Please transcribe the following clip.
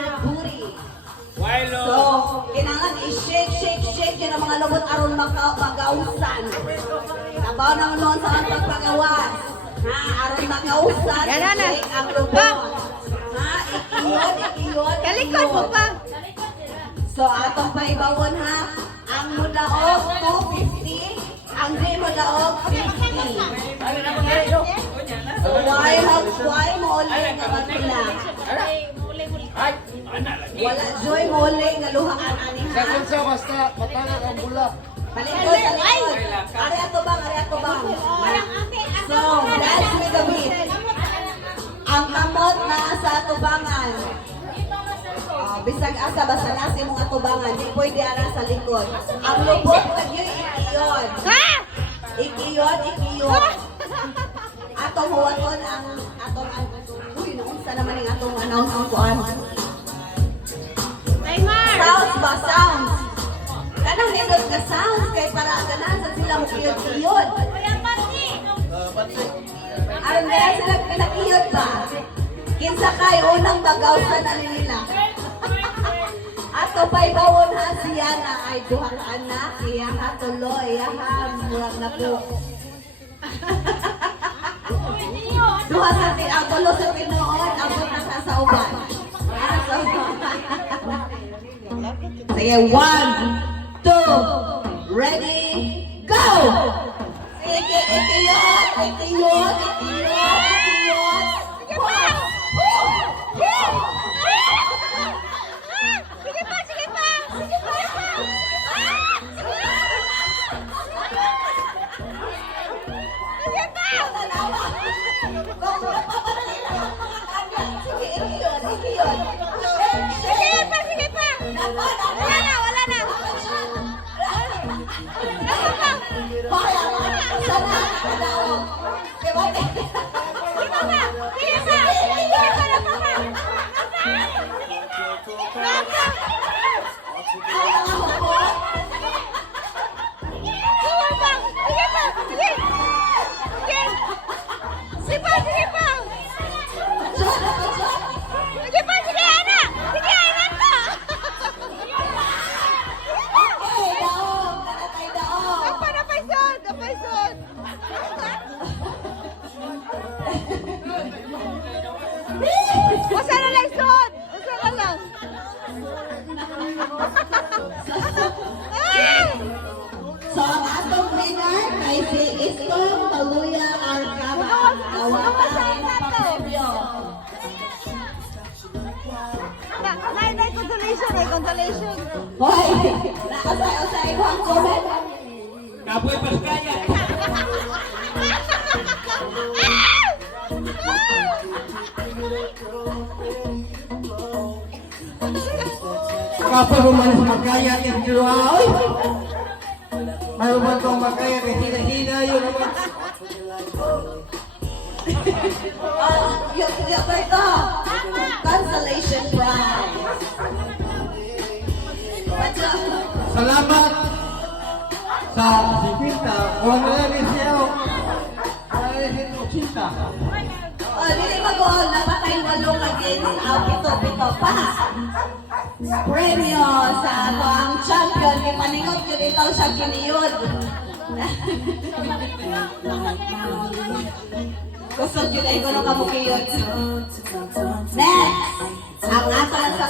your booty. Wilo. So, kailangan i-shake yun ang mga lubot aron magausan. Tabaw naman noon sa ang pagpagawas. Ha, aron magausan, i-shake ang lubot. Ha, ikiyod. Kalikod mo pa. So, atong paibawon ha, ang mudaog 250, ang di mudaog 50. So, why mo ulit nga magpila? Wala joy mo ulit nga luhaan ani ha. Sakon sa basta matangag ang bula. Palikod. Ari ato bang. So, dance with the beat. Ang kamot na sa atubangan. Bisag asa basta nasa imong atubangan, di pwede ara sa likod. Ang lubot nagyoy ikiyod. Ha? Ikiyod. Atong huwaton ang uy, naunsa naman yung atong announce kuan. Neymar. Sounds ba? Sounds. Kanang nindot ka sounds kay para ganahan sa sila mo kiyod-kiyod. Aron kaya sila pinakiyod ba? Kinsa kay unang bagaw sa nila. Ato pa'y bawon ha siya na ay duha ka anak, iya ha tuloy, iya ha murag na po. Duha sa ang tulo sa Pinoon, abot na sa uban. Sige, 1, 2, ready, go! Sige, ikiyot. Usa na lang sud. Usa na lang. So, ang atong winner kay si Iskong Taluya Arcaba. Nawatan ang premyo. Nay, consolation. Hoy, naasay ko ang comment. Kaboy Paskaya. Kapag rumanas magkaya yung dalawa. Oy! Mayroon kong magkaya kay hina-hina yun naman. Yung ito, consolation prize. Salamat sa 50. Kung ano lang yung siya. Ay, 80. Oh, dili mag-goal, napatay 8 against pito pa. Premyo sa ato ang champion, ni paningot ko dito siya kiniyod. Gusto yun ay ko nung kamukiyod. Next, ang ato sa